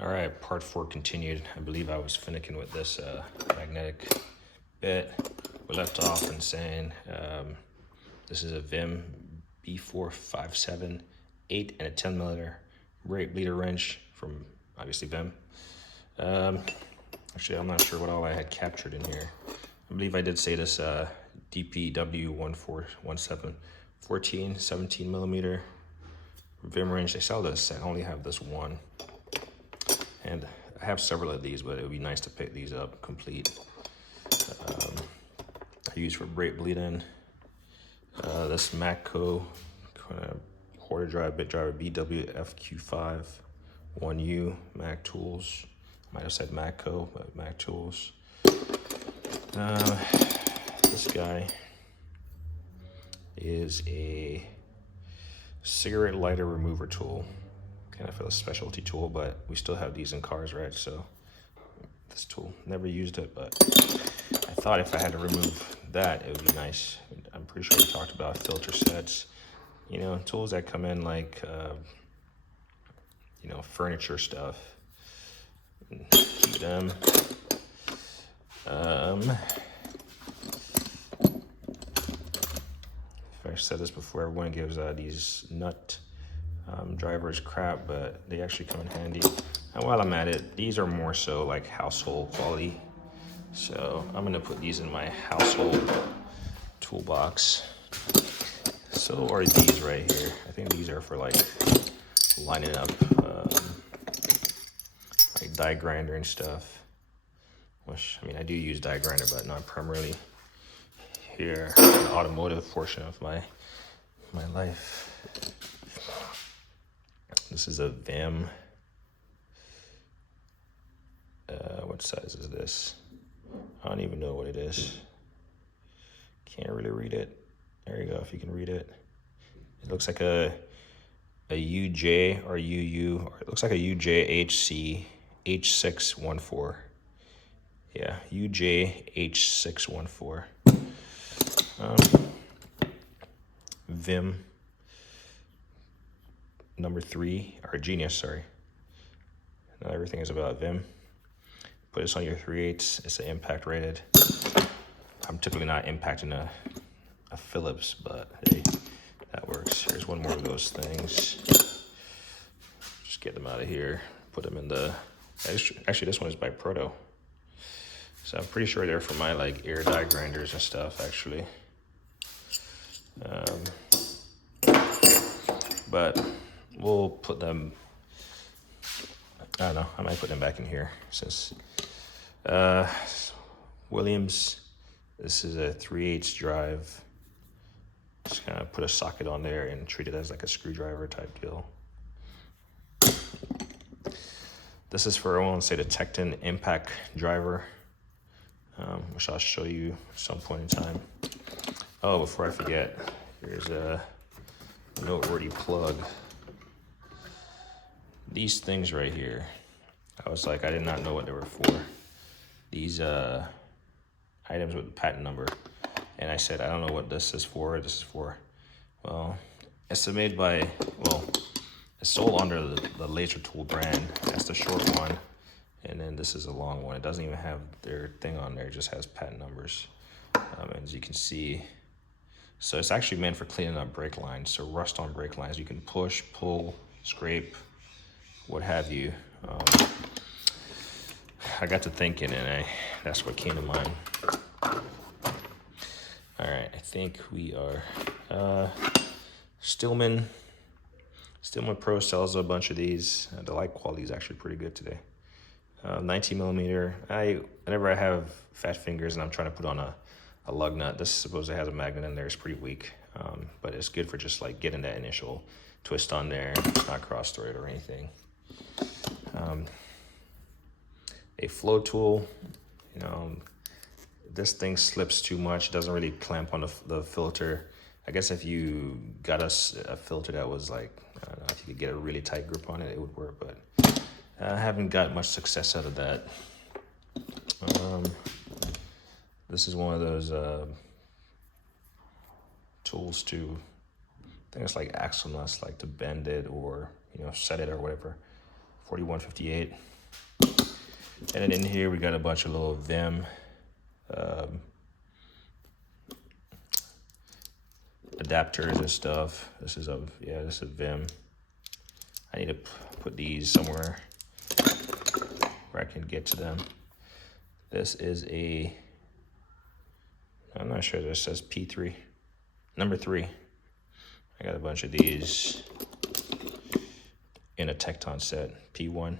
All right, part 4 continued. I believe I was finicking with this magnetic bit. We left off in saying this is a Vim B457 8 and a 10 millimeter rate bleeder wrench from obviously Vim. Actually, I'm not sure what all I had captured in here. I believe I did say this DPW1417 17 millimeter Vim wrench. They sell this. I only have this one. And I have several of these, but it would be nice to pick these up complete. I use for brake bleeding. This Matco kind of quarter drive bit driver BWFQ5 1U Mac Tools. Might have said Matco, but Mac Tools. This guy is a cigarette lighter remover tool. Kind of a specialty tool, but we still have these in cars, right? So this tool, never used it, but I thought if I had to remove that, it would be nice. I'm pretty sure we talked about filter sets, you know, tools that come in like, you know, furniture stuff. Keep them. I've said this before, everyone gives these nut drivers crap, but they actually come in handy. And while I'm at it, these are more so like household quality. So I'm gonna put these in my household toolbox. So are these right here. I think these are for like lining up like die grinder and stuff. Which, I mean, I do use die grinder, but not primarily here in the automotive portion of my life. This is a Vim. What size is this? I don't even know what it is. Can't really read it. There you go, if you can read it. It looks like a UJ or UU, or it looks like a UJHC H614. Yeah, UJH614. Vim number 3, or Genius, sorry. Not everything is about Vim. Put this on your 3/8. It's an impact rated. I'm typically not impacting a Phillips, but hey, that works. Here's one more of those things. Just get them out of here. Put them in the, actually this one is by Proto. So I'm pretty sure they're for my like air die grinders and stuff, actually. But we'll put them, I don't know, I might put them back in here since Williams, this is a 3/8 drive. Just kind of put a socket on there and treat it as like a screwdriver type deal. This is for, I want to say, the Tecton impact driver, which I'll show you at some point in time. Oh, before I forget, here's a noteworthy plug. These things right here, I was like, I did not know what they were for. These items with the patent number. And I said, I don't know what this is for. Well, it's made by, well, it's sold under the Laser Tool brand. That's the short one. And then this is a long one. It doesn't even have their thing on there. It just has patent numbers. As you can see. So it's actually meant for cleaning up brake lines. So rust on brake lines. You can push, pull, scrape, what have you. I got to thinking, and that's what came to mind. All right, I think we are Stillman Pro sells a bunch of these. The light quality is actually pretty good today. 19 millimeter. Whenever I have fat fingers and I'm trying to put on a lug nut, this supposedly has a magnet in there. It's pretty weak, but it's good for just like getting that initial twist on there. It's not cross thread or anything. A flow tool, you know, this thing slips too much, doesn't really clamp on the filter. I guess if you got a filter that was like, I don't know, if you could get a really tight grip on it, it would work, but I haven't got much success out of that. This is one of those tools to, I think it's like axle nuts, like to bend it or, you know, set it or whatever 4158. And then in here we got a bunch of little Vim adapters and stuff. This is a Vim. I need to put these somewhere where I can get to them. This is I'm not sure, this says P3, number 3. I got a bunch of these in a Tecton set, P1.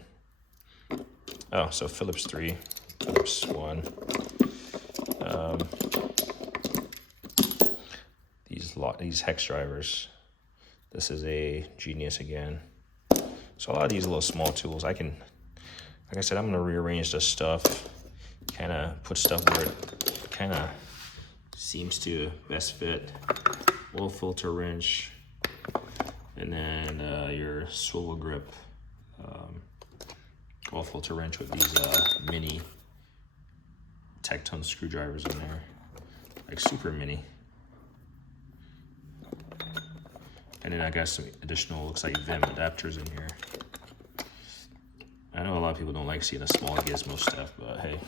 Oh, so Phillips 3, Phillips 1. These hex drivers. This is a Genius again. So a lot of these little small tools, like I said, I'm gonna rearrange this stuff, kind of put stuff where it kind of seems to best fit. Oil filter wrench, and then your swivel grip oil filter wrench with these mini Tecton screwdrivers in there, like super mini. And then I got some additional, looks like Vim adapters in here. I know a lot of people don't like seeing the small gizmo stuff, but hey.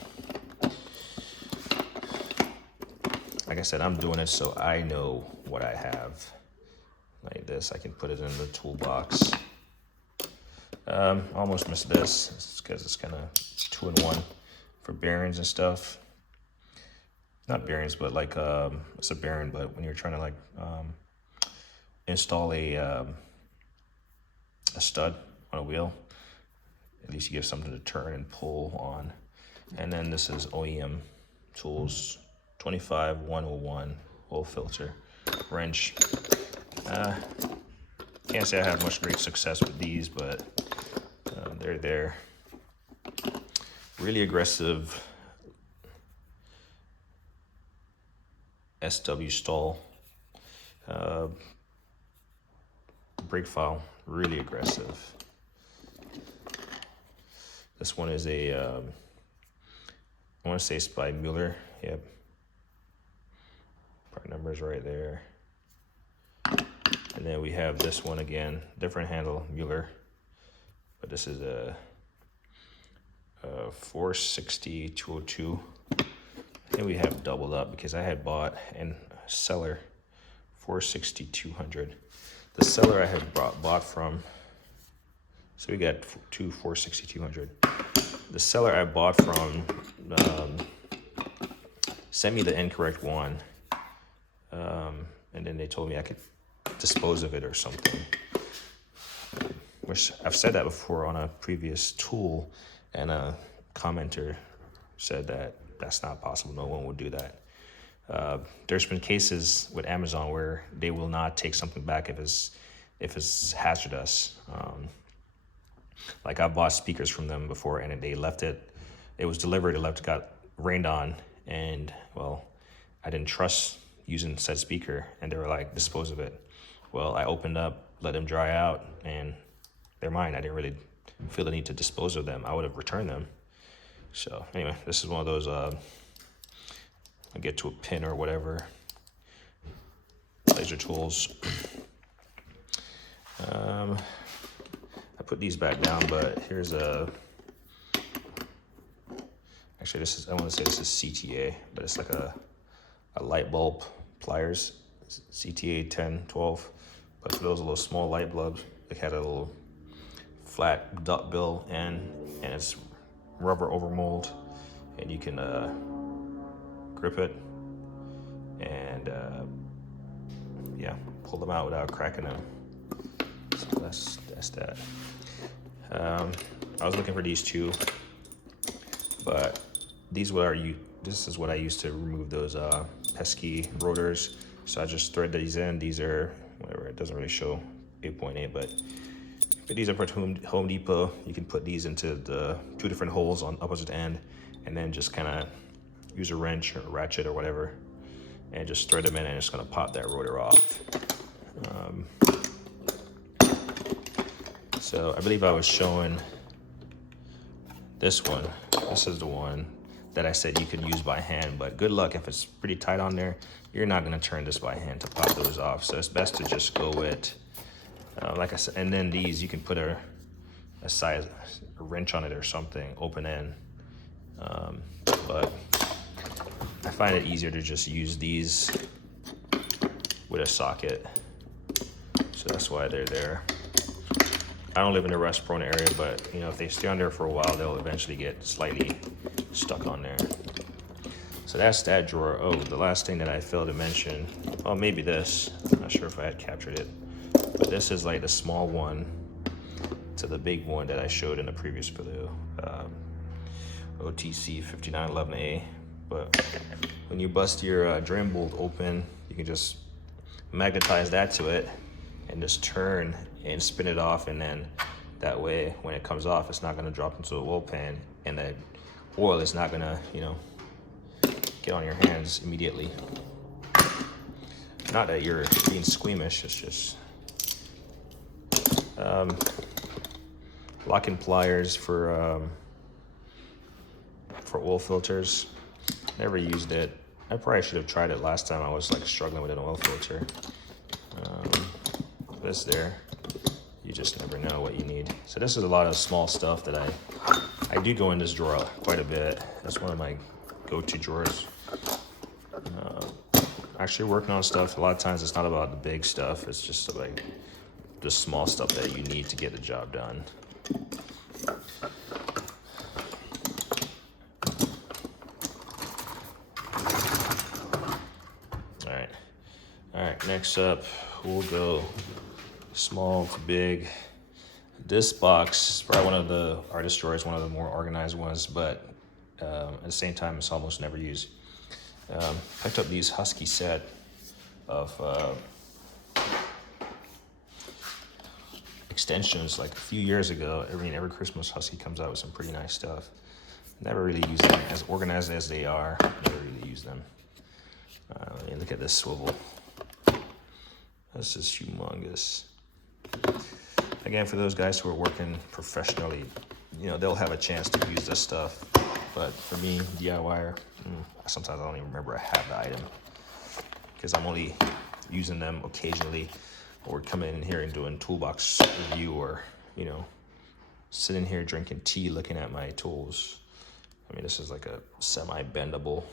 Like I said, I'm doing it so I know what I have. Like this, I can put it in the toolbox. Almost missed this because it's kind of 2-in-1 for bearings and stuff. Not bearings, but like it's a bearing, but when you're trying to like install a stud on a wheel, at least you give something to turn and pull on. And then this is OEM tools, 25101 oil filter wrench. Can't say I have much great success with these, but they're there. Really aggressive SW stall. Brake file, really aggressive. This one is a, I want to say it's by Mueller. Yep. Part number's right there. And then we have this one again, different handle, Mueller. But this is a 460-202. And we have doubled up because I had bought and seller 460-200. The seller I had bought from, so we got two 460-200. The seller I bought from sent me the incorrect one, and then they told me I could dispose of it or something. Which I've said that before on a previous tool, and a commenter said that that's not possible. No one would do that. There's been cases with Amazon where they will not take something back if it's hazardous. Like I bought speakers from them before, and they left it. It was delivered. It got rained on, and well, I didn't trust using said speaker, and they were like, dispose of it. Well, I opened up, let them dry out, and they're mine. I didn't really feel the need to dispose of them. I would have returned them. So anyway, this is one of those. I get to a pin or whatever. Laser tools. I put these back down, but here's a. Actually, I want to say this is CTA, but it's like a light bulb pliers, CTA 1012. But for those little small light bulbs, it had a little flat duck bill and it's rubber overmold, and you can grip it and yeah, pull them out without cracking them. So that's that. I was looking for these two, but this is what I use to remove those pesky rotors. So I just thread these in. These are whatever, it doesn't really show 8.8, but these are from Home Depot. You can put these into the 2 different holes on opposite end, and then just kind of use a wrench or a ratchet or whatever, and just thread them in, and it's gonna pop that rotor off. So I believe I was showing this one. This is the one that I said you could use by hand, but good luck if it's pretty tight on there. You're not gonna turn this by hand to pop those off. So it's best to just go with, like I said, and then these you can put a wrench on it or something, open end. But I find it easier to just use these with a socket. So that's why they're there. I don't live in a rust prone area, but you know, if they stay on there for a while, they'll eventually get slightly stuck on there. So that's that drawer. Oh, the last thing that I failed to mention, oh, maybe this, I'm not sure if I had captured it, but this is like the small one to the big one that I showed in the previous video, OTC 5911A. But when you bust your drain bolt open, you can just magnetize that to it and just turn and spin it off, and then that way when it comes off, it's not going to drop into the oil pan, and the oil is not going to, you know, get on your hands immediately. Not that you're being squeamish, it's just locking pliers for oil filters. Never used it. I probably should have tried it last time I was like struggling with an oil filter. This there, you just never know what you need. So this is a lot of small stuff that I do go in this drawer quite a bit. That's one of my go-to drawers. Actually working on stuff, a lot of times it's not about the big stuff, it's just like the small stuff that you need to get the job done. All right, next up, we'll go small to big. This box is probably one of the artist drawers, one of the more organized ones, but at the same time, it's almost never used. Picked up these Husky set of extensions like a few years ago. I mean, every Christmas Husky comes out with some pretty nice stuff. Never really use them. As organized as they are, never really use them. And look at this swivel. This is humongous. Again, for those guys who are working professionally, you know, they'll have a chance to use this stuff. But for me, DIYer, sometimes I don't even remember I have the item because I'm only using them occasionally, or coming in here and doing toolbox review, or, you know, sitting here drinking tea looking at my tools. I mean, this is like a semi-bendable,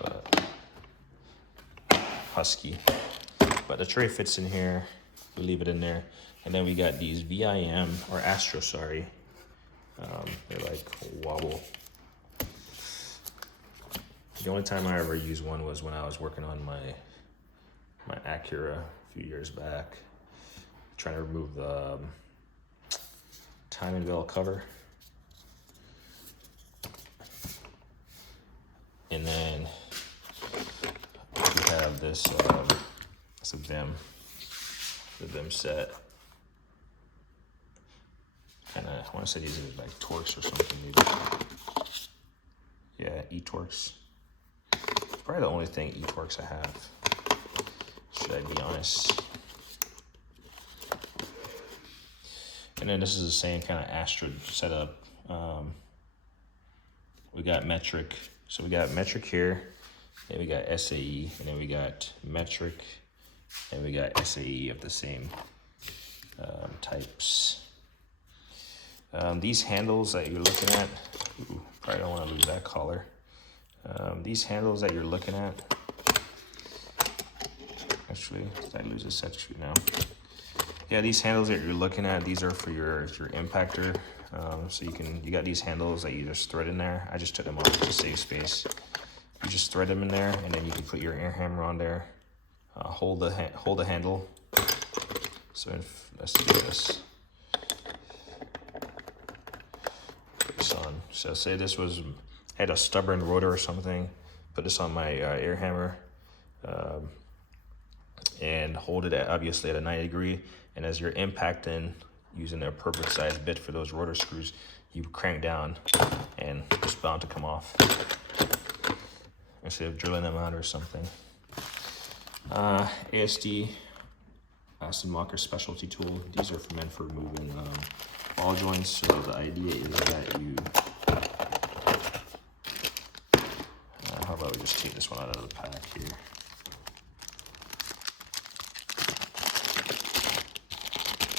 but Husky. But the tray fits in here, we leave it in there. And then we got these VIM, or Astro, sorry. They're like wobble. The only time I ever used one was when I was working on my Acura a few years back, trying to remove the timing belt cover. And then we have this, it's a VIM, the VIM set. And I want to say these are like Torx or something, maybe. Yeah, E-Torx. Probably the only thing E-Torx I have, should I be honest. And then this is the same kind of Astro setup. We got metric. So we got metric here, then we got SAE, and then we got metric, and we got SAE of the same types. These handles that you're looking at, ooh, probably don't want to lose that collar. These handles that you're looking at, actually, did I lose this section now? Yeah, these handles that you're looking at, these are for your impactor. So you got these handles that you just thread in there. I just took them off to save space. You just thread them in there, and then you can put your air hammer on there. Hold the handle. So let's do this. Put this on. So say this had a stubborn rotor or something. Put this on my air hammer, and hold it at, obviously at a 90 degree. And as you're impacting, using a perfect size bit for those rotor screws, you crank down and it's bound to come off instead of drilling them out or something. ASD, acid mocker specialty tool. These are meant for removing ball joints. So the idea is that you, how about we just take this one out of the pack here.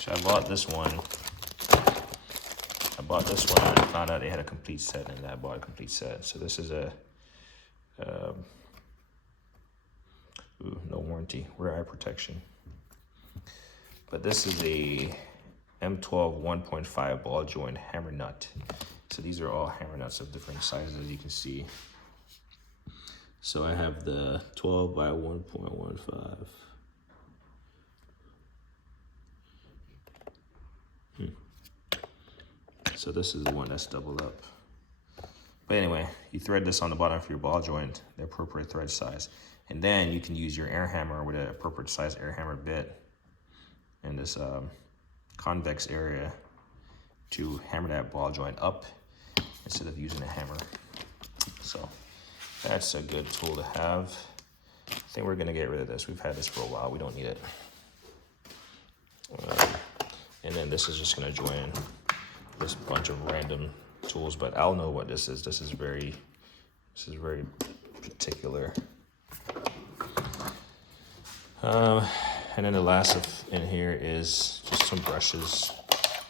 So I bought this one bought this one and I found out they had a complete set, and I bought a complete set. So this is a, no warranty, rear eye protection. But this is a M12 1.5 ball joint hammer nut. So these are all hammer nuts of different sizes, as you can see. So I have the 12 by 1.15. So this is the one that's doubled up. But anyway, you thread this on the bottom of your ball joint, the appropriate thread size. And then you can use your air hammer with an appropriate size air hammer bit in this convex area to hammer that ball joint up instead of using a hammer. So that's a good tool to have. I think we're gonna get rid of this. We've had this for a while, we don't need it. And then this is just gonna join this bunch of random tools, but I'll know what this is. This is very particular. And then the last in here is just some brushes.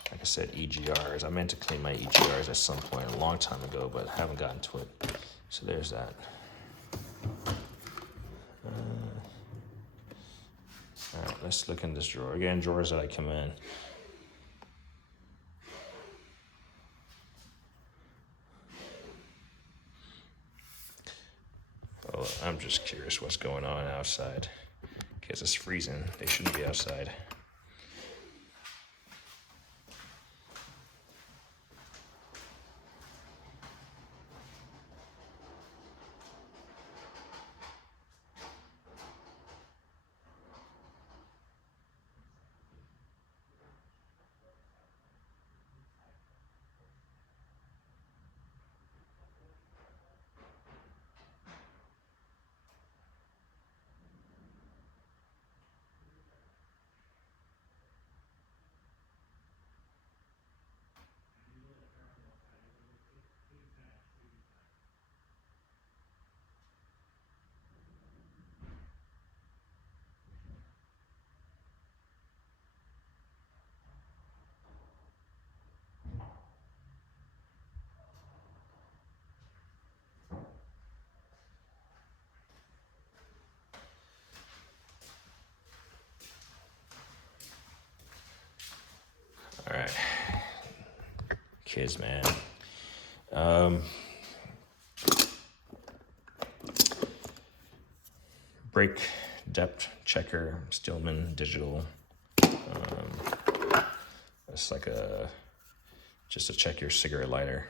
Like I said, EGRs. I meant to clean my EGRs at some point a long time ago, but I haven't gotten to it. So there's that. All right, let's look in this drawer. Again, drawers that I come in. Well, I'm just curious what's going on outside. Because it's freezing, they shouldn't be outside. All right, kids, man. Brake depth checker, Stillman digital. It's like just to check your cigarette lighter.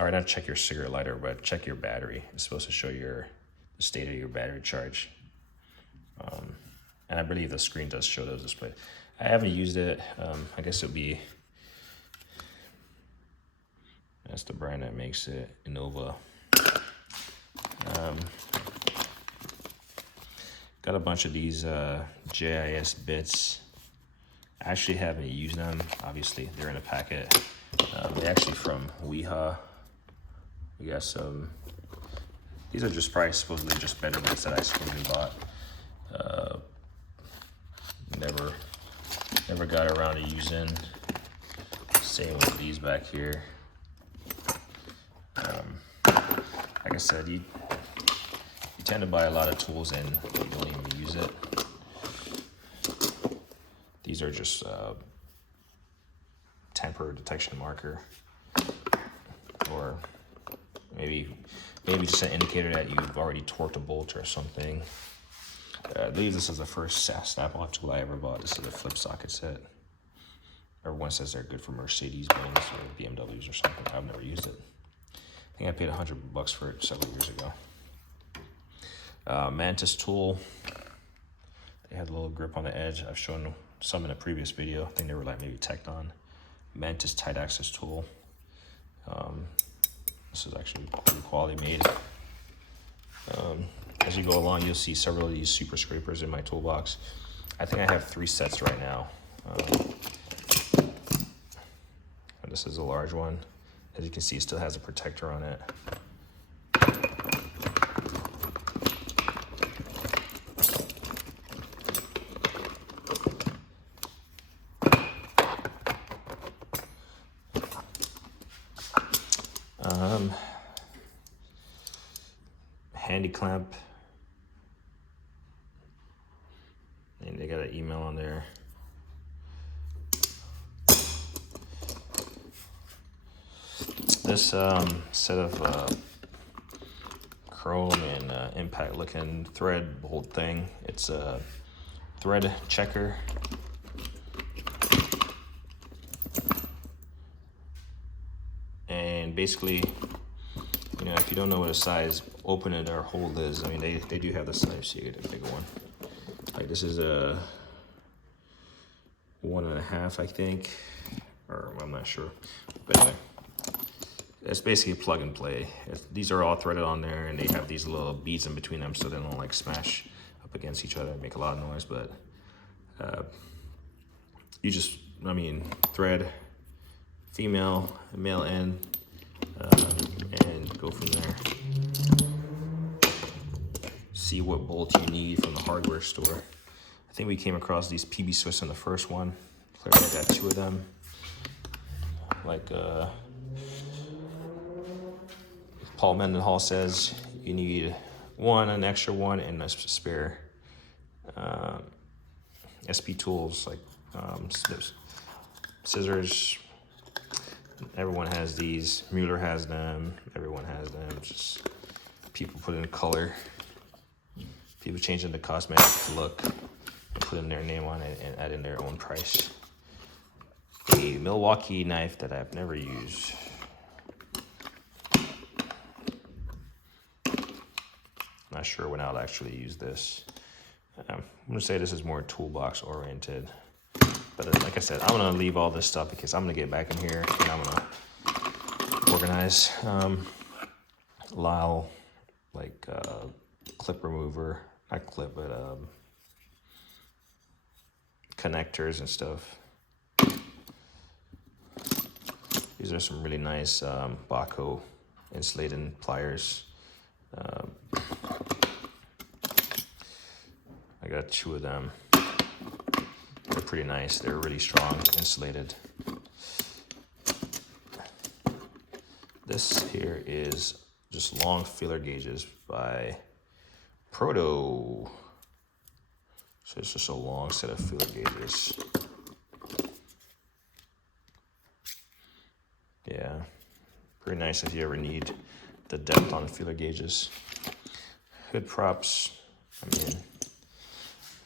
All right, not check your cigarette lighter, but check your battery. It's supposed to show the state of your battery charge. And I believe the screen does show those displays. I haven't used it. I guess it'll be, that's the brand that makes it, Innova. Got a bunch of these JIS bits. I actually haven't used them. Obviously, they're in a packet. They're actually from Weha. We got some, these are just probably supposedly just better bits that I supposedly bought. Never got around to using. Same with these back here. Like I said, you tend to buy a lot of tools and you don't even use it. These are just tamper detection marker, or maybe just an indicator that you've already torqued a bolt or something. I believe this is the first snap-on tool I ever bought. This is a flip socket set. Everyone says they're good for Mercedes-Benz or BMWs or something. I've never used it. I think I paid $100 for it several years ago. Mantis tool. They had a little grip on the edge. I've shown some in a previous video. I think they were like maybe Tecton. Mantis tight axis tool. This is actually pretty quality made. As you go along, you'll see several of these super scrapers in my toolbox. I think I have 3 sets right now. And this is a large one. As you can see, it still has a protector on it. clamp. And they got an email on there. This set of chrome and impact looking thread bolt thing. It's a thread checker. And basically, you know, if you don't know what a size open it or hold is, I mean, they do have the size, so you get a bigger one. Like this is a 1.5, I think, or I'm not sure. But anyway, it's basically plug and play. These are all threaded on there, and they have these little beads in between them so they don't like smash up against each other and make a lot of noise. But you just, I mean, thread female, male end, and go from there. See what bolt you need from the hardware store. I think we came across these PB Swiss in the first one. I got 2 of them. Like Paul Mendenhall says, you need an extra one, and a spare. SP tools, like scissors. Everyone has these. Mueller has them. Everyone has them. Just people put in color. People changing the cosmetic look and putting their name on it and adding their own price. A Milwaukee knife that I've never used. Not sure when I'll actually use this. I'm gonna say this is more toolbox oriented. But like I said, I'm gonna leave all this stuff because I'm gonna get back in here and I'm gonna organize. Lyle, like clip remover, not clip, but connectors and stuff. These are some really nice Baco insulated pliers. I got 2 of them. They're pretty nice. They're really strong, insulated. This here is just long feeler gauges by Proto. So it's just a long set of feeler gauges. Yeah, pretty nice if you ever need the depth on the feeler gauges. Hood props, I mean,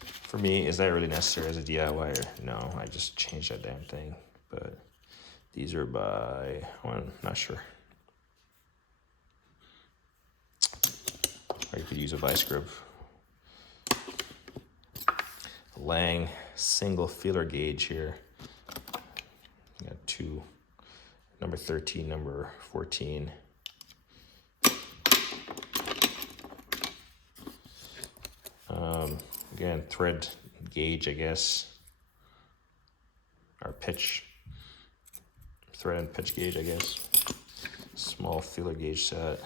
for me, is that really necessary as a DIYer? No, I just changed that damn thing. But these are by, I'm not sure. Or you could use a vice grip. Lang single feeler gauge here. You got 2, number 13, number 14. Again, thread gauge, I guess, or pitch, thread and pitch gauge, I guess. Small feeler gauge set.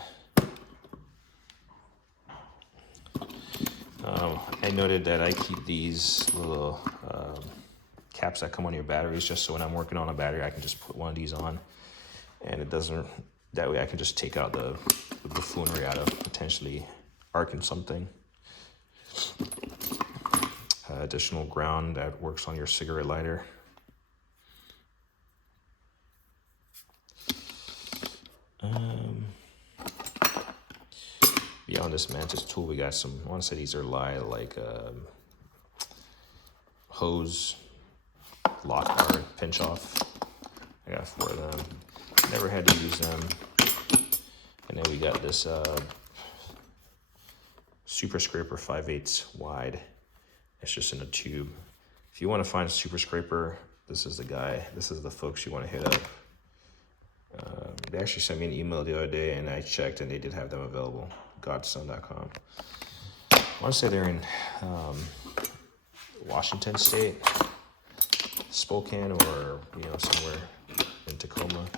I noted that I keep these little caps that come on your batteries just so when I'm working on a battery, I can just put one of these on, and it doesn't, that way I can just take out the buffoonery out of potentially arcing something. Additional ground that works on your cigarette lighter. Beyond this Mantis tool, we got some, I want to say these are like hose, lock bar, pinch off. I got 4 of them. Never had to use them. And then we got this Super Scraper 5/8 wide. It's just in a tube. If you want to find a Super Scraper, this is the guy. This is the folks you want to hit up. They actually sent me an email the other day, and I checked, and they did have them available. Godson.com. I want to say they're in Washington State, Spokane, or somewhere in Tacoma.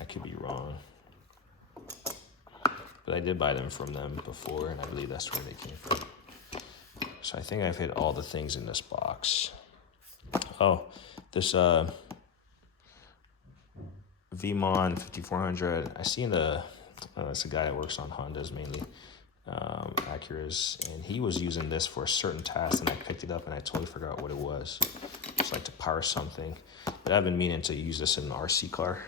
I could be wrong, but I did buy them from them before, and I believe that's where they came from. So I think I've hit all the things in this box. Oh, this VMon 5400. I seen it's a guy that works on Hondas mainly. Acuras, and he was using this for a certain task, and I picked it up and I totally forgot what it was. It's like to power something, but I've been meaning to use this in an RC car.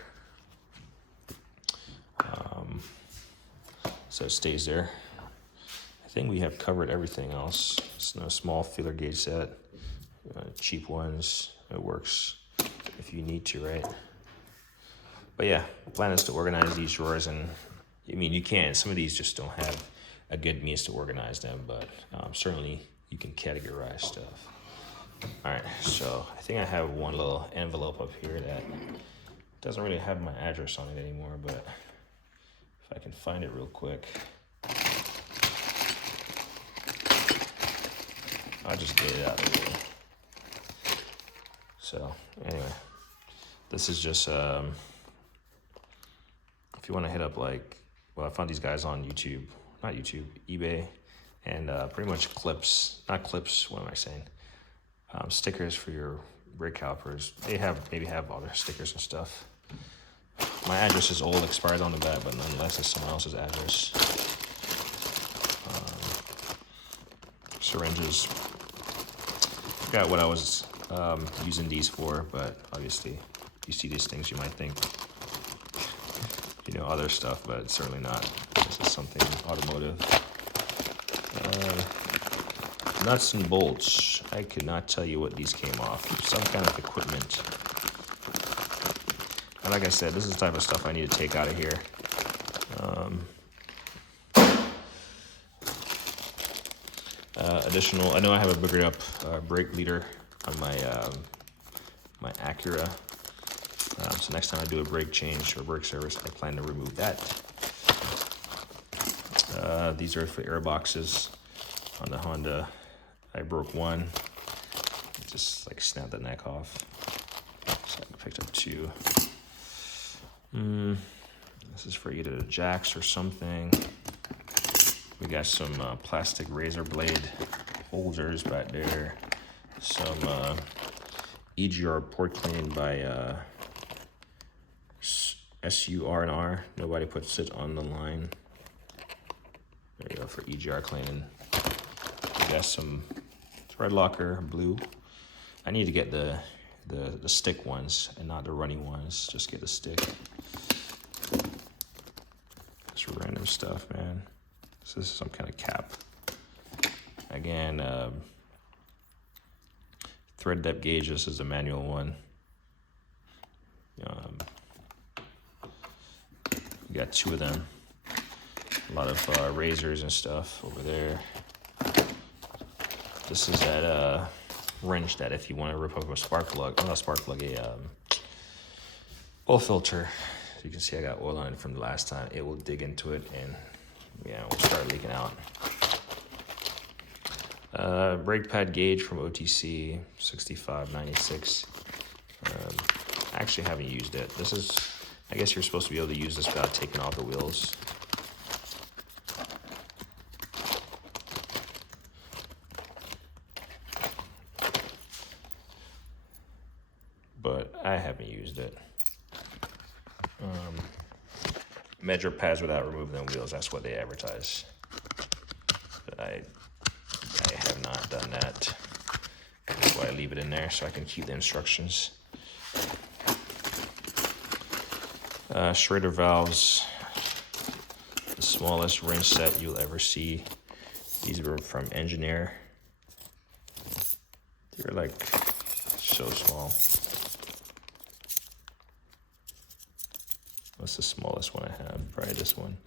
So it stays there. I think we have covered everything else. It's a small feeler gauge set, cheap ones. It works if you need to, right? But yeah, the plan is to organize these drawers, and I mean, you can. Some of these just don't have a good means to organize them, but certainly you can categorize stuff. All right, so I think I have one little envelope up here that doesn't really have my address on it anymore, but if I can find it real quick, I'll just get it out of here. So anyway, this is just, if you want to hit up like, well, I found these guys on YouTube, not YouTube, eBay, and pretty much clips, not clips, what am I saying? Stickers for your brake calipers. They maybe have other stickers and stuff. My address is old, expired on the back, but nonetheless, it's someone else's address. Syringes. Forgot what I was using these for, but obviously, you see these things, you might think, you know, other stuff, but it's certainly not. This is something automotive. Nuts and bolts. I could not tell you what these came off. Some kind of equipment. And like I said, this is the type of stuff I need to take out of here. Additional, I know I have a bigger up brake leader on my my Acura. So next time I do a brake change or brake service, I plan to remove that. These are for air boxes on the Honda. I broke one. Just like snapped the neck off. So I picked up two. This is for either the jacks or something. We got some plastic razor blade holders back there. Some EGR port cleaning by SUR&R. Nobody puts it on the line. There you go for EGR cleaning. We got some thread locker blue. I need to get the stick ones and not the running ones. Just get the stick. Just random stuff, man. So this is some kind of cap. Again, thread depth gauge. This is the manual one. We got two of them. A lot of razors and stuff over there. This is that wrench that if you want to rip up a spark plug, not a spark plug, a oil filter. So you can see I got oil on it from the last time. It will dig into it and yeah, we'll start leaking out. Brake pad gauge from OTC 6596. I actually haven't used it. This is, I guess you're supposed to be able to use this without taking off the wheels. But I haven't used it. Measure pads without removing the wheels, that's what they advertise. But I have not done that. That's why I leave it in there so I can keep the instructions. Schrader valves, the smallest wrench set you'll ever see. These were from Engineer. They're like so small. What's the smallest one I have? Probably this one.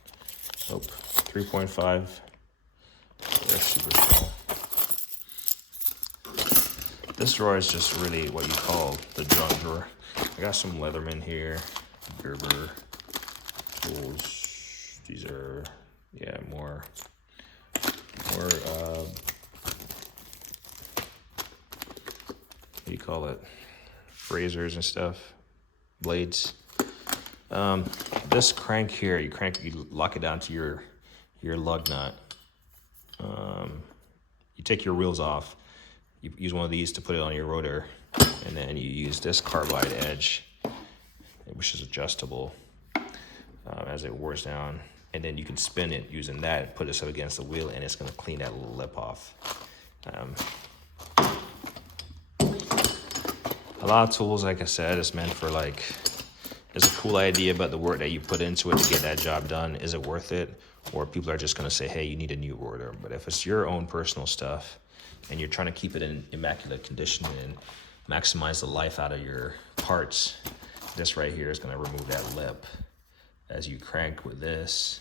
Nope, 3.5. They're super small. This drawer is just really what you call the junk drawer. I got some Leatherman here, Gerber tools. These are, yeah, more what do you call it? Razors and stuff, blades. This crank here, you lock it down to your lug nut. You take your wheels off, you use one of these to put it on your rotor, and then you use this carbide edge, which is adjustable as it wears down. and then you can spin it using that, put this up against the wheel, and it's gonna clean that little lip off. A lot of tools, like I said, is meant for like, it's a cool idea, but the work that you put into it to get that job done, is it worth it? Or people are just gonna say, hey, you need a new order. But if it's your own personal stuff and you're trying to keep it in immaculate condition and maximize the life out of your parts, this right here is gonna remove that lip as you crank with this.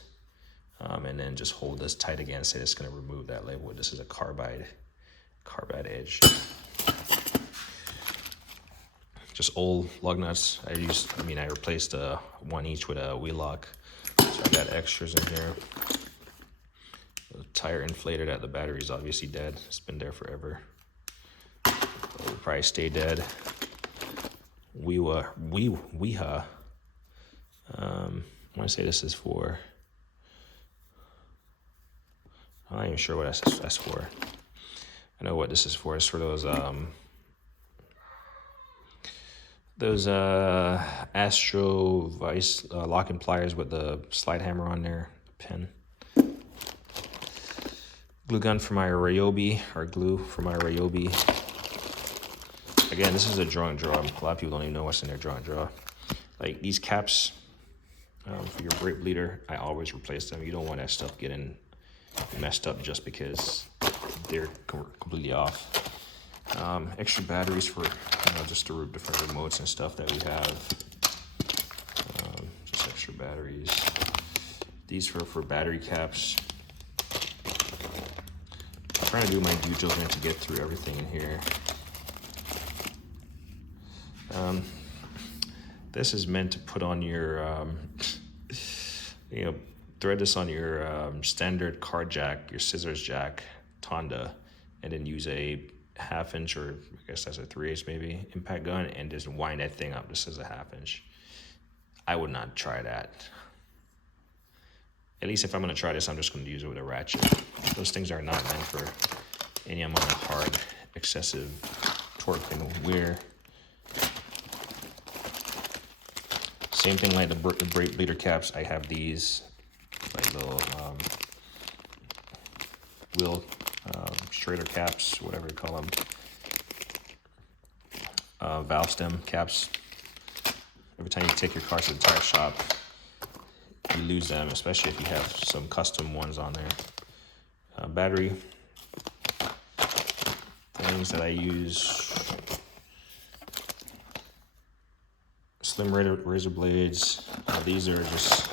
And then just hold this tight again, say it's gonna remove that lip. This is a carbide edge. Just old lug nuts. I replaced one each with a wheel lock. So I got extras in here. The tire inflated at the battery's obviously dead. It's been there forever. It will probably stay dead. Weeha. I want to say this is for, I'm not even sure what that's for. I know what this is for. It's for those Astro Vice locking pliers with the slide hammer on there, pin. Glue gun for my Ryobi, or glue for my Ryobi. Again, this is a draw and draw. A lot of people don't even know what's in their draw and draw. Like these caps for your brake bleeder, I always replace them. You don't want that stuff getting messed up just because they're completely off. Extra batteries for just the different remotes and stuff that we have. Just extra batteries. These for battery caps. I'm trying to do my due diligence to get through everything in here. This is meant to put on your, thread this on your standard car jack, your scissors jack, Tonda, and then use a 1/2 inch, or I guess that's a 3/8 maybe, impact gun, and just wind that thing up just as a 1/2 inch. I would not try that. At least if I'm gonna try this, I'm just gonna use it with a ratchet. Those things are not meant for any amount of hard, excessive torque and wear. Same thing like the brake bleeder caps. I have these like little wheel straighter caps, whatever you call them. Valve stem caps. Every time you take your car to the tire shop, you lose them, especially if you have some custom ones on there. Battery things that I use. Slim razor blades. These are just,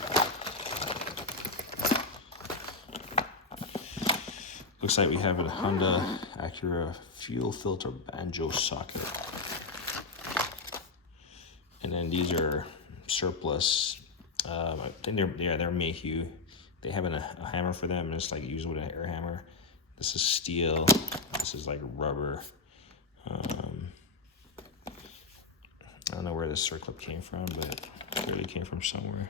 looks like we have a Honda Acura fuel filter banjo socket. And then these are surplus. I think they're Mayhew. They have a hammer for them, and it's like used with an air hammer. This is steel. This is like rubber. I don't know where this circlip came from, but it clearly came from somewhere.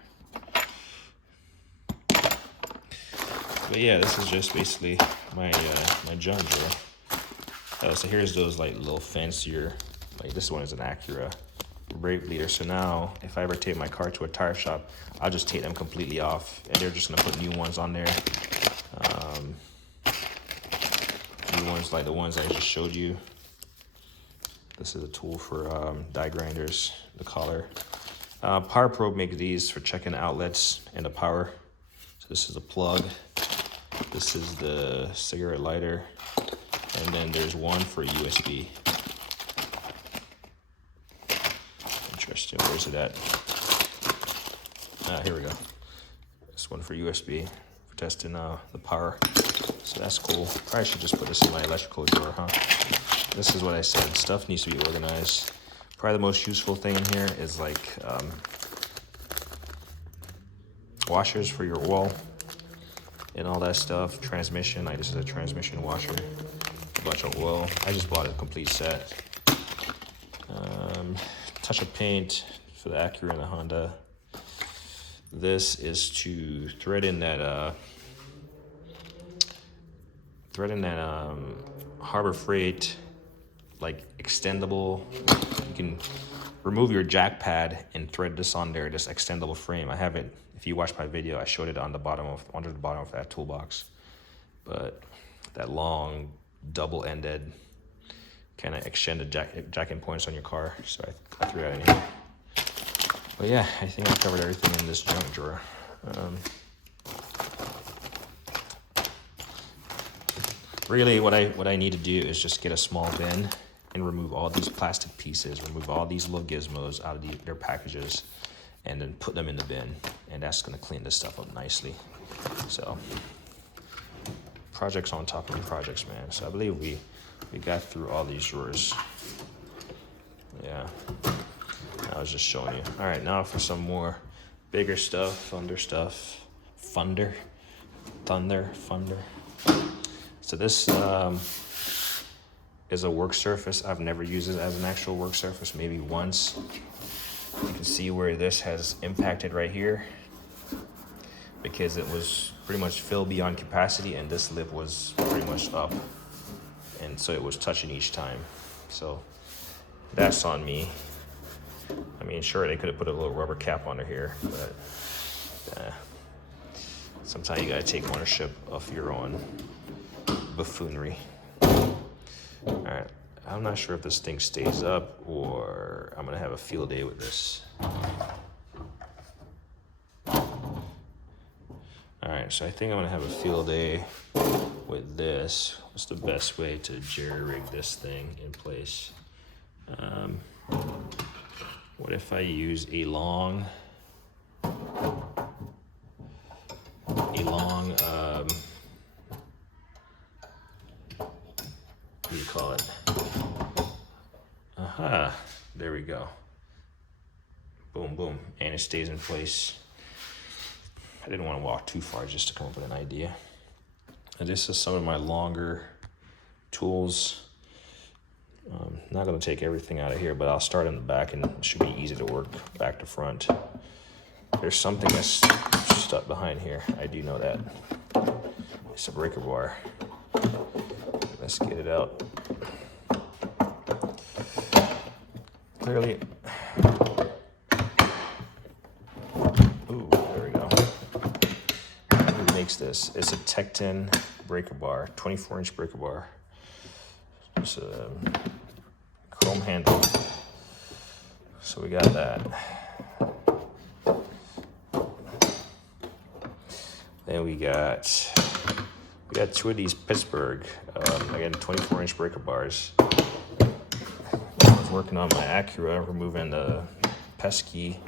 But yeah, this is just basically my my junk drawer. So here's those like little fancier, like this one is an Acura brake bleeder. So now if I ever take my car to a tire shop, I'll just take them completely off, and they're just gonna put new ones on there. New ones like the ones I just showed you. This is a tool for die grinders, the collar. Power Probe makes these for checking outlets and the power. So this is a plug. This is the cigarette lighter. And then there's one for USB. Interesting, where's it at? Here we go. This one for USB, for testing the power. So that's cool. Probably should just put this in my electrical drawer, huh? This is what I said, stuff needs to be organized. Probably the most useful thing in here is like washers for your oil and all that stuff. Transmission, like this is a transmission washer. A bunch of oil. I just bought a complete set. Touch of paint for the Acura and the Honda. This is to thread in that Harbor Freight like extendable. You can remove your jack pad and thread this on there, this extendable frame. I have it If you watch my video, I showed it on the bottom of, under the bottom of that toolbox. But that long, double-ended, kind of extended jack-in points on your car. So I threw that in here. But yeah, I think I covered everything in this junk drawer. Really, what I need to do is just get a small bin and remove all these plastic pieces, remove all these little gizmos out of their packages, and then put them in the bin. And that's gonna clean this stuff up nicely. So, projects on top of projects, man. So I believe we got through all these drawers. Yeah, I was just showing you. All right, now for some more bigger stuff, thunder. So this is a work surface. I've never used it as an actual work surface, maybe once. You can see where this has impacted right here because it was pretty much filled beyond capacity and this lip was pretty much up. And so it was touching each time. So that's on me. I mean, sure, they could have put a little rubber cap under here, but sometimes you gotta take ownership of your own buffoonery. All right, I'm not sure if this thing stays up or I'm gonna have a field day with this. All right, so I think I'm gonna have a field day with this. What's the best way to jerry rig this thing in place? What if I use a long, what do you call it? Aha, there we go. Boom, boom, and it stays in place. I didn't want to walk too far just to come up with an idea. And this is some of my longer tools. Not gonna take everything out of here, but I'll start in the back and it should be easy to work back to front. There's something that's stuck behind here. I do know that. It's a breaker bar. Let's get it out. Clearly. Ooh, there we go. Who makes this? It's a Tecton breaker bar, 24-inch breaker bar. It's a chrome handle. So we got that. Then we got two of these Pittsburgh, again, 24-inch breaker bars. I was working on my Acura, removing the pesky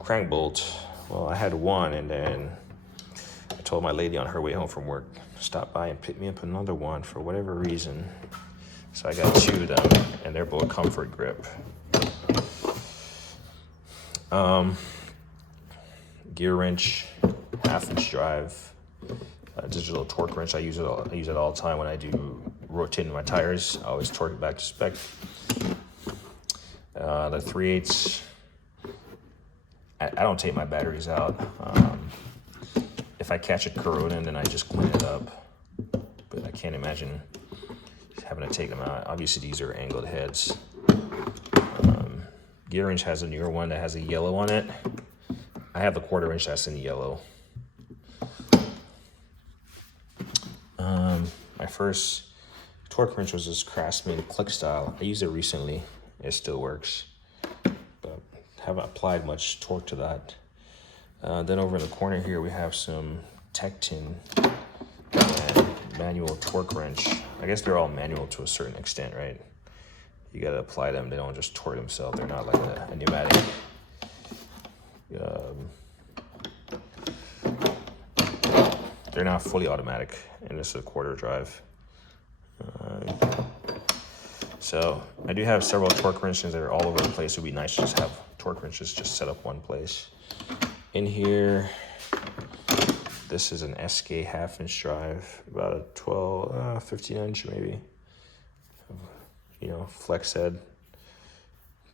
crank bolt. Well, I had one, and then I told my lady on her way home from work, stop by and pick me up another one for whatever reason. So I got two of them, and they're both comfort grip. Gear wrench, 1/2-inch drive, digital torque wrench. I use it all the time when I do rotating my tires. I always torque it back to spec. The 3/8. I don't take my batteries out. If I catch it corroding, then I just clean it up. But I can't imagine having to take them out. Obviously, these are angled heads. Gear wrench has a newer one that has a yellow on it. I have the 1/4 inch that's in yellow. My first torque wrench was this Craftsman click style. I used it recently. It still works, but haven't applied much torque to that. Then over in the corner here, we have some Tecton manual torque wrench. I guess they're all manual to a certain extent, right? You gotta apply them. They don't just torque themselves. They're not like a pneumatic. They're not fully automatic, and this is a 1/4 drive. So I do have several torque wrenches that are all over the place. It would be nice to just have torque wrenches just set up one place. In here, this is an SK 1/2-inch drive, about a 15-inch maybe. You know, flex head,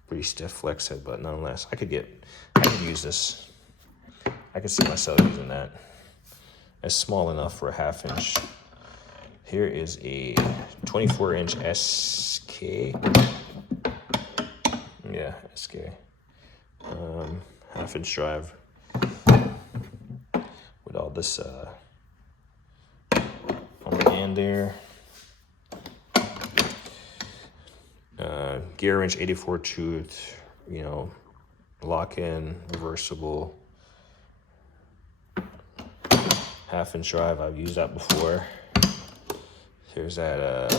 pretty stiff flex head, but nonetheless, I could use this. I could see myself using that. It's small enough for a 1/2-inch. Here is a 24-inch SK. Yeah, SK. 1/2-inch drive. all this on the end there. Gear wrench 84 tooth, you know, lock-in, reversible, 1/2-inch drive. I've used that before. Here's that.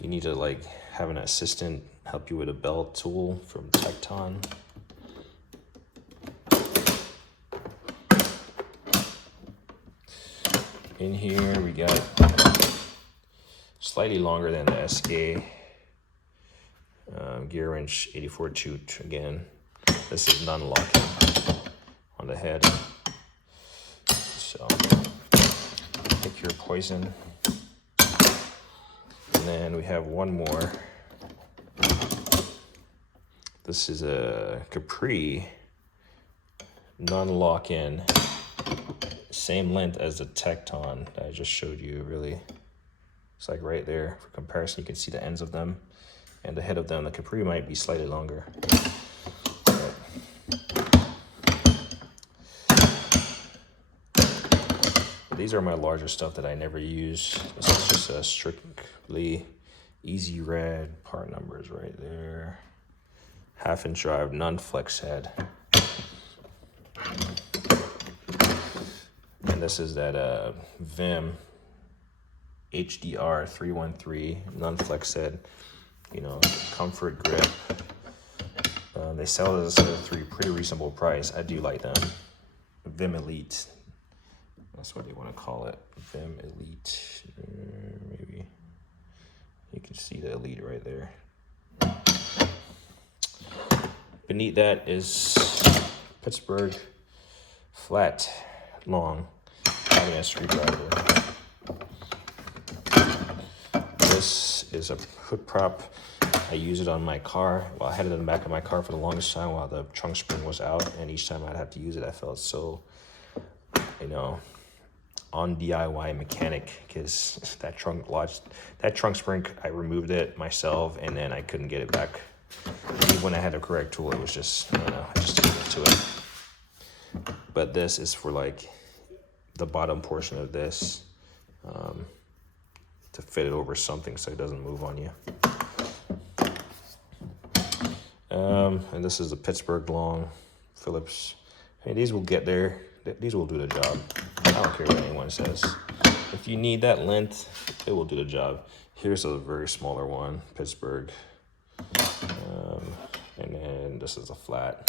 You need to like have an assistant help you with a belt tool from Tecton. In here we got slightly longer than the SK gear wrench 84 tooth again. This is non-locking on the head. So pick your poison. And then we have one more. This is a Capri non-lock-in, same length as the Tecton that I just showed you. Really, it's like right there. For comparison, you can see the ends of them and the head of them. The Capri might be slightly longer. These are my larger stuff that I never use. This is just a strictly easy red part numbers right there. 1/2-inch drive, non-flex head. And this is that Vim HDR 313 non-flex head. You know, comfort grip. They sell this at a pretty reasonable price. I do like them. Vim Elite. That's what they want to call it. Vim Elite. Maybe. You can see the Elite right there. Beneath that is Pittsburgh flat, long cabinet screwdriver. This is a hood prop. I use it on my car. Well, I had it in the back of my car for the longest time while the trunk spring was out, and each time I'd have to use it, I felt so, you know, on DIY mechanic, because that trunk spring, I removed it myself, and then I couldn't get it back. Even when I had the correct tool, it was just, I don't know, I just didn't get to it. But this is for like the bottom portion of this, to fit it over something so it doesn't move on you. And this is the Pittsburgh long Phillips. I mean, these will get there. These will do the job. I don't care what anyone says. If you need that length, it will do the job. Here's a very smaller one, Pittsburgh. And then this is a flat.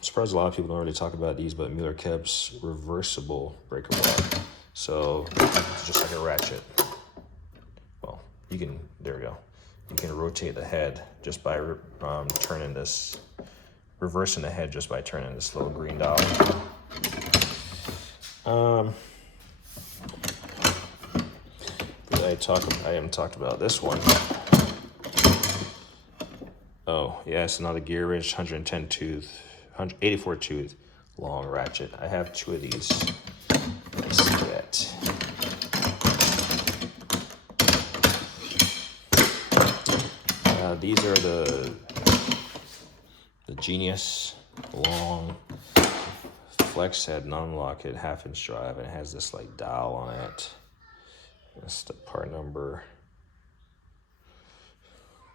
Surprised a lot of people don't really talk about these, but Mueller Kep's reversible breaker bar. So it's just like a ratchet. Well, you can, there we go. You can rotate the head just by turning this, reversing the head just by turning this little green dial. I haven't talked about this one. Oh, yeah, it's another gear wrench, 110 tooth, 84 tooth, long ratchet. I have two of these. Let's see that. These are the Genius long flex head non-lock-it 1/2-inch drive, and it has this like dial on it. That's the part number.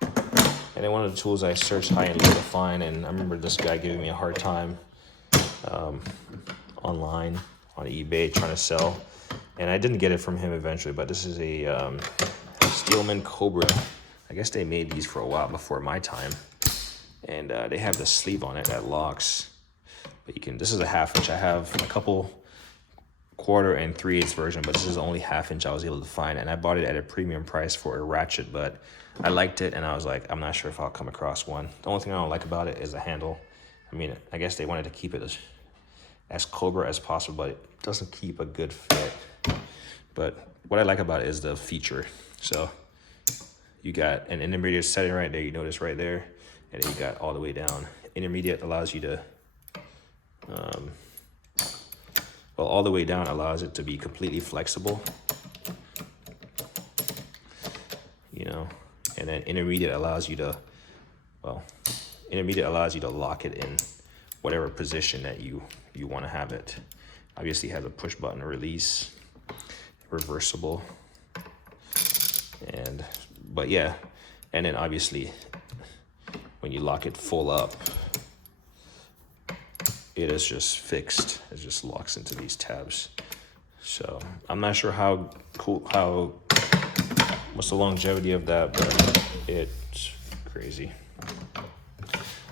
And then one of the tools I searched high and low to find, and I remember this guy giving me a hard time online on eBay trying to sell, and I didn't get it from him eventually, but this is a Steelman Cobra. I guess they made these for a while before my time, and they have the sleeve on it that locks, but you can, this is a 1/2-inch. I have a couple 1/4 and 3/8 version, but this is the only 1/2-inch I was able to find, and I bought it at a premium price for a ratchet, but I liked it, and I was like, I'm not sure if I'll come across one. The only thing I don't like about it is the handle. I mean, I guess they wanted to keep it as Cobra as possible, but it doesn't keep a good fit. But what I like about it is the feature. So you got an intermediate setting right there, you notice right there, and then you got all the way down. Intermediate allows you to, well, all the way down allows it to be completely flexible, you know, and then intermediate allows you to, well, intermediate allows you to lock it in whatever position that you want to have it. Obviously, has a push button release, reversible, but yeah, and then obviously when you lock it full up, it is just fixed. It just locks into these tabs. So I'm not sure what's the longevity of that, but it's crazy.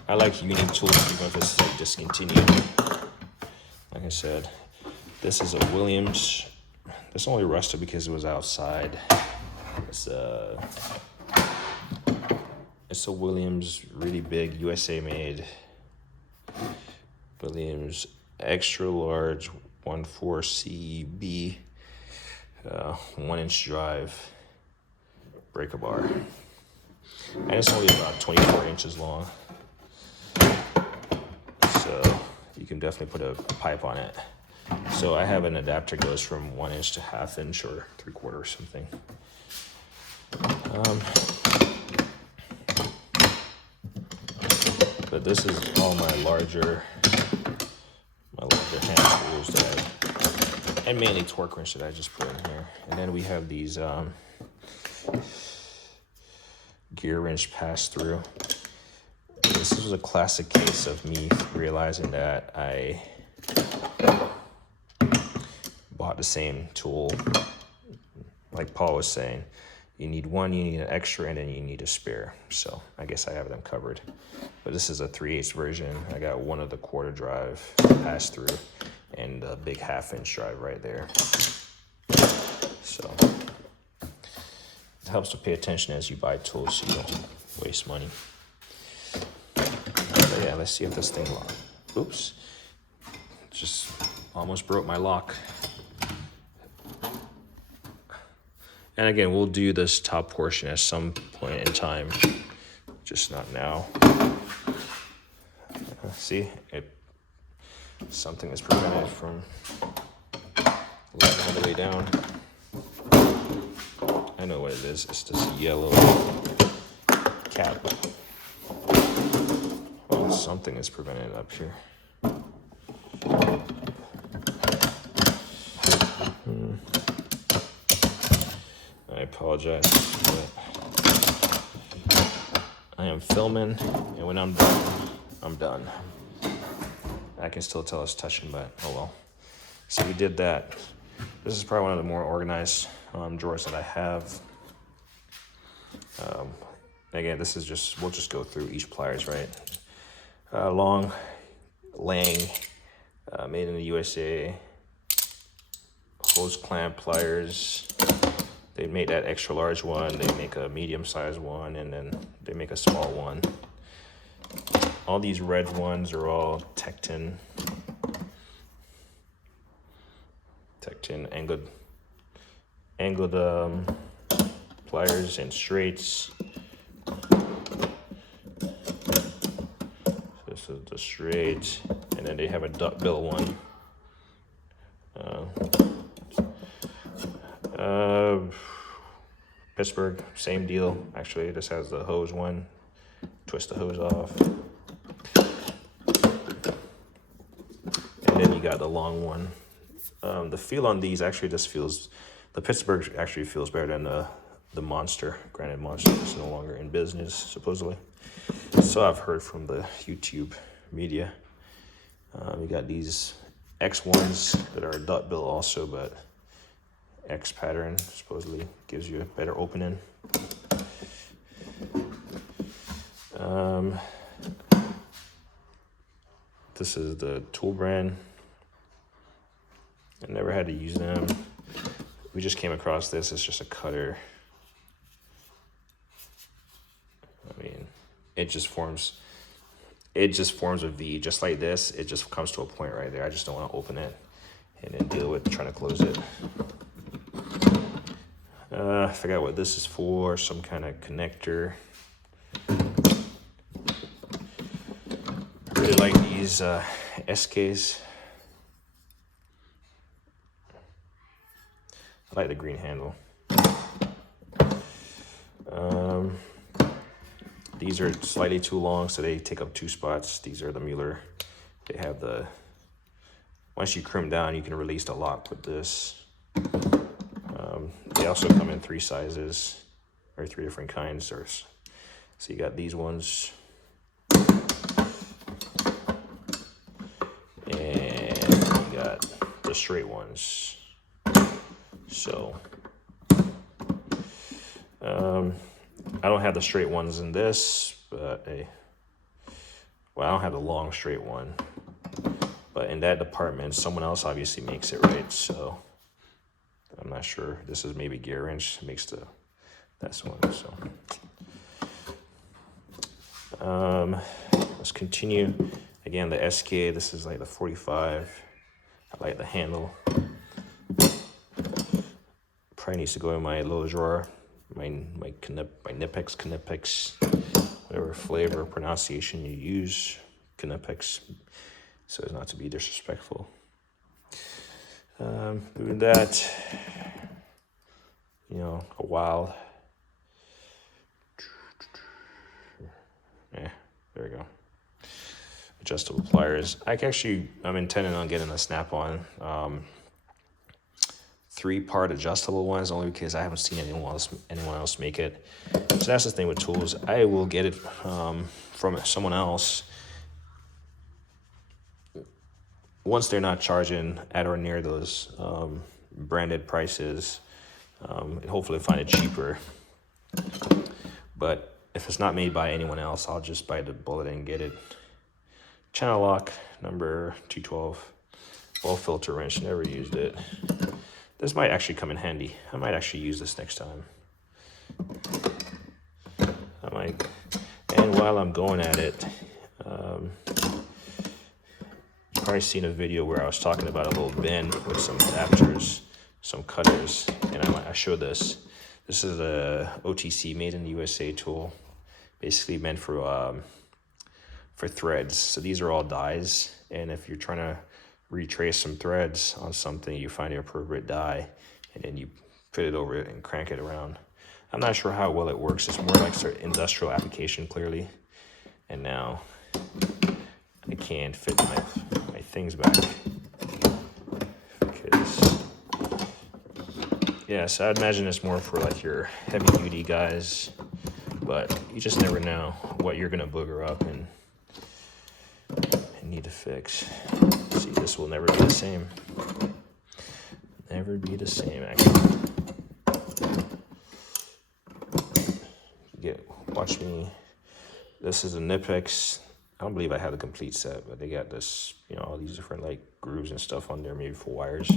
I like unique tools even if it's like discontinued. Like I said, this is a Williams. This only rusted because it was outside. It's a Williams, really big, USA made. Williams extra large 14CB 1-inch drive breaker bar. And it's only about 24 inches long. So you can definitely put a pipe on it. So I have an adapter goes from 1 inch to 1/2 inch or 3/4 or something. But this is all my larger hand tools and mainly torque wrench that I just put in here. And then we have these gear wrench pass through. This was a classic case of me realizing that I bought the same tool. Like Paul was saying, you need one, you need an extra, and then you need a spare. So I guess I have them covered. But this is a 3/8 version. I got one of the 1/4 drive pass through and a big 1/2 inch drive right there. So it helps to pay attention as you buy tools so you don't waste money. But yeah, let's see if this thing locks. Oops. Just almost broke my lock. And again, we'll do this top portion at some point in time, just not now. See, something is prevented from letting all the way down. I know what it is. It's this yellow cap. Well, something is preventing it up here. I apologize, but I am filming, and when I'm done, I'm done. I can still tell it's touching, but oh well. So we did that. This is probably one of the more organized drawers that I have. Again, this is just, we'll just go through each pliers, right? Long, Lang, made in the USA. Hose clamp pliers. They make that extra large one, they make a medium sized one, and then they make a small one. All these red ones are all Tecton angled pliers and straights. This is the straight, and then they have a duckbill one. Pittsburgh, same deal. Actually, this has the hose one. Twist the hose off. And then you got the long one. The feel on these actually just feels, the Pittsburgh actually feels better than the Monster. Granted, Monster is no longer in business, supposedly. So I've heard from the YouTube media. You got these X ones that are a duckbill also, but X pattern supposedly gives you a better opening. This is the Tool brand. I never had to use them. We just came across this. It's just a cutter. I mean, it just forms a V just like this. It just comes to a point right there. I just don't want to open it and then deal with trying to close it. I forgot what this is for, some kind of connector. I really like these SKs. I like the green handle. These are slightly too long, so they take up 2 spots. These are the Mueller. They have the, once you crimp down, you can release the lock with this. They also come in 3 sizes, or 3 different kinds. So you got these ones, and you got the straight ones. So I don't have the straight ones in this, but well, I don't have the long straight one, but in that department, someone else obviously makes it, right? So I'm not sure. This is maybe gear wrench makes that's one. So let's continue. Again, the SK. This is like the 45. I like the handle. Probably needs to go in my little drawer. My Knipex, whatever flavor pronunciation you use, Knipex, so as not to be disrespectful. Doing that, you know, a while. Yeah, there we go. Adjustable pliers. I'm intending on getting a Snap-on 3-part adjustable ones, only because I haven't seen anyone else make it. So that's the thing with tools. I will get it from someone else once they're not charging at or near those branded prices, and hopefully find it cheaper. But if it's not made by anyone else, I'll just buy the bullet and get it. Channel lock number 212. Ball filter wrench, never used it. This might actually come in handy. I might actually use this next time. And while I'm going at it, you've probably seen a video where I was talking about a little bin with some adapters, some cutters, and I showed this. This is a OTC, made in the USA tool, basically meant for threads. So these are all dies, and if you're trying to retrace some threads on something, you find the appropriate die, and then you put it over it and crank it around. I'm not sure how well it works. It's more like sort of industrial application, clearly. And now I can't fit my things back because, yeah, so I'd imagine it's more for like your heavy duty guys, but you just never know what you're gonna booger up and need to fix. See, this will never be the same. Never be the same, actually. Watch me. This is a Knipex. I don't believe I have the complete set, but they got this, you know, all these different like grooves and stuff on there, maybe for wires.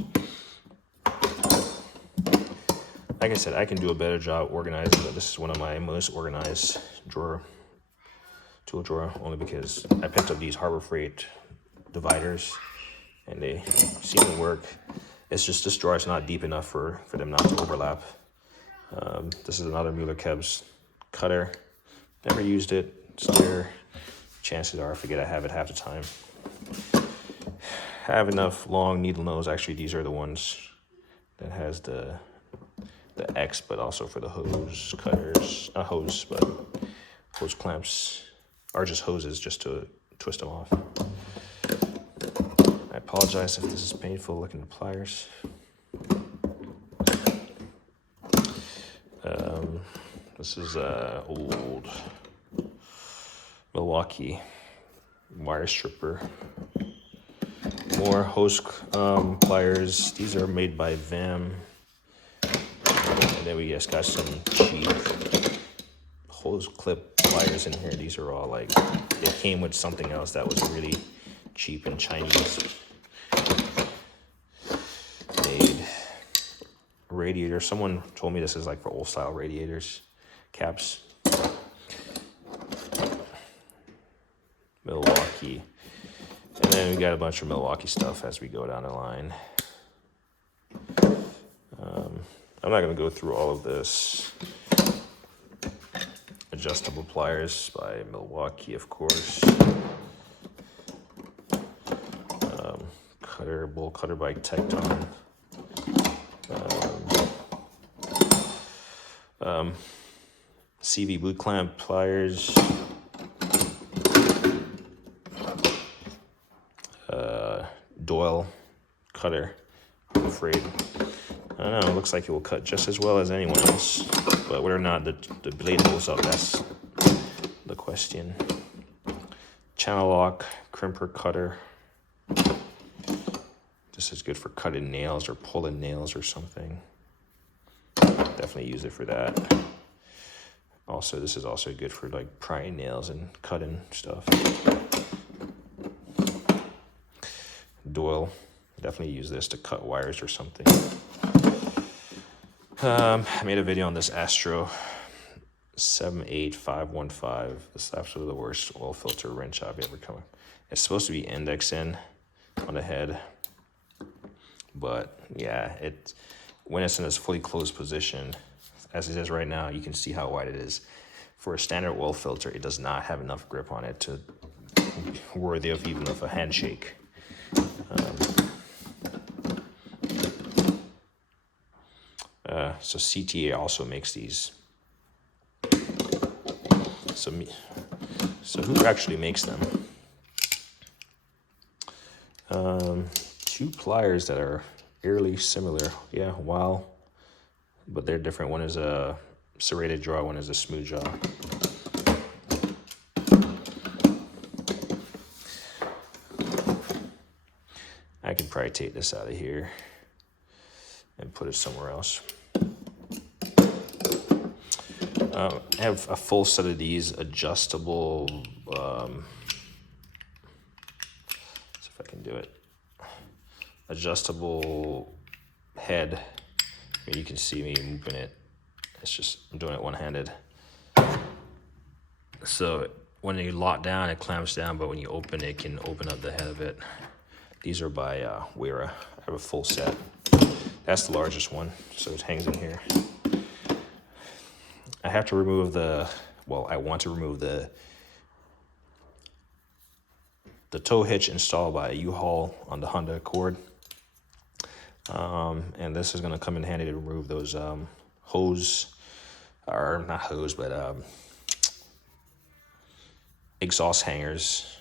Like I said, I can do a better job organizing, but this is one of my most organized tool drawer, only because I picked up these Harbor Freight dividers and they seem to work. It's just this drawer is not deep enough for them not to overlap. This is another Mueller Kebs cutter. Never used it. Steer. Chances are I forget I have it half the time. I have enough long needle nose. Actually, these are the ones that has the X, but also for the hose cutters. Not hose, but hose clamps. Or just hoses, just to twist them off. I apologize if this is painful looking at the pliers. This is old Milwaukee wire stripper. More hose pliers. These are made by VAM. And then we just got some cheap hose clip pliers in here. These are all like, they came with something else that was really cheap and Chinese made. Radiator. Someone told me this is like for old style radiators, caps. Milwaukee. And then we got a bunch of Milwaukee stuff as we go down the line. I'm not going to go through all of this. Adjustable pliers by Milwaukee, of course. Bowl cutter by Tecton. CV boot clamp pliers. Doyle cutter, I'm afraid. I don't know, it looks like it will cut just as well as anyone else. But whether or not the blade holds up, that's the question. Channel lock, crimper cutter. This is good for cutting nails or pulling nails or something. Definitely use it for that. Also, this is also good for like prying nails and cutting stuff. Doyle, definitely use this to cut wires or something. I made a video on this Astro 78515. This is absolutely the worst oil filter wrench I've ever come. It's supposed to be index in on the head, but yeah, when it's in this fully closed position, as it is right now, you can see how wide it is. For a standard oil filter, it does not have enough grip on it to worthy of even of a handshake. So CTA also makes these. So who actually makes them? Two pliers that are eerily similar. Yeah, wow. But they're different. One is a serrated jaw, one is a smooth jaw. I can probably take this out of here and put it somewhere else. I have a full set of these adjustable, see if I can do it, adjustable head. You can see me moving it. It's just, I'm doing it one-handed. So when you lock down, it clamps down, but when you open it, can open up the head of it. These are by Wera. I have a full set. That's the largest one, so it hangs in here. I have to remove I want to remove the tow hitch installed by U-Haul on the Honda Accord. And this is going to come in handy to remove those exhaust hangers.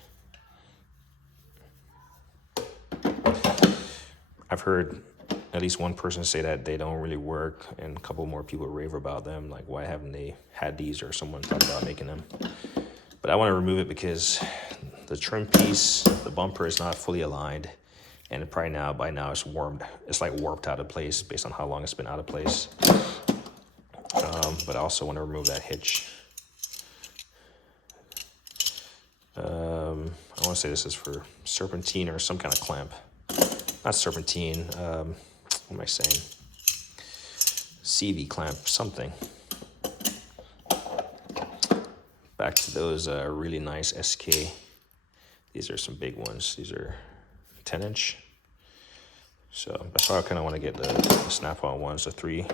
I've heard at least one person say that they don't really work, and a couple more people rave about them, like why haven't they had these, or someone talked about making them. But I want to remove it because the trim piece, the bumper is not fully aligned, and by now it's warmed. It's like warped out of place based on how long it's been out of place. But I also want to remove that hitch. I want to say this is for serpentine or some kind of clamp. Not serpentine. What am I saying? CV clamp, something. Back to those really nice SK. These are some big ones. These are 10-inch. So that's why I kind of want to get the snap-on ones, the 3.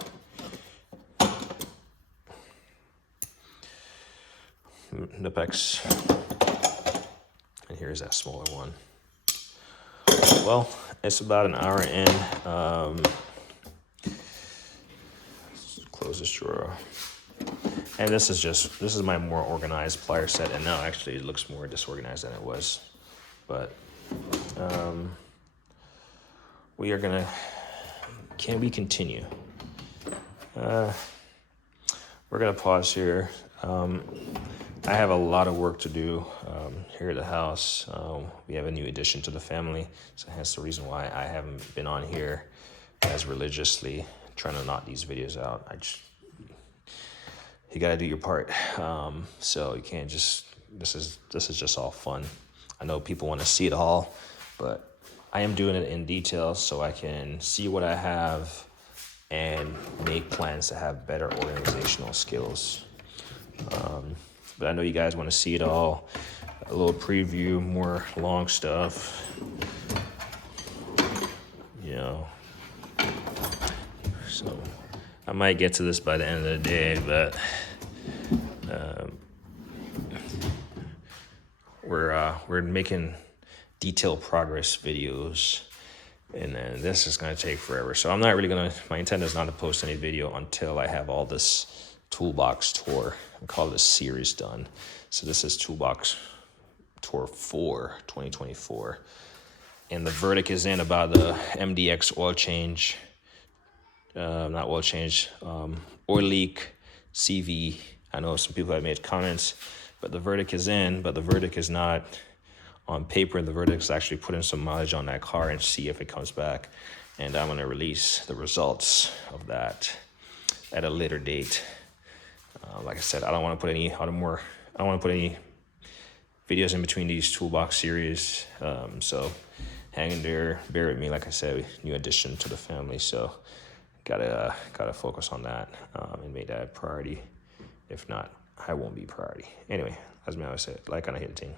Nipex. And here's that smaller one. Well, it's about an hour in. Close this drawer. And this is my more organized plier set, and now actually it looks more disorganized than it was. But can we continue? We're gonna pause here. I have a lot of work to do here at the house. We have a new addition to the family, so that's the reason why I haven't been on here as religiously, trying to knock these videos out. You gotta do your part. So you can't just, this is just all fun. I know people want to see it all, but I am doing it in detail so I can see what I have and make plans to have better organizational skills. But I know you guys want to see it all. A little preview, more long stuff. You know. So I might get to this by the end of the day, but we're making detailed progress videos, and then this is going to take forever. So I'm not really my intent is not to post any video until I have all this toolbox tour. We call it a series done. So this is toolbox tour 4, 2024. And the verdict is in about the MDX oil change, not oil change, oil leak, CV. I know some people have made comments, but the verdict is in, but the verdict is not on paper. The verdict is actually putting some mileage on that car and see if it comes back. And I'm gonna release the results of that at a later date. Like I said, I don't want to put any videos in between these toolbox series. So hang in there, bear with me. Like I said, new addition to the family, so gotta focus on that and make that a priority. If not, I won't be priority. Anyway, as I always said, like and I hit the thing.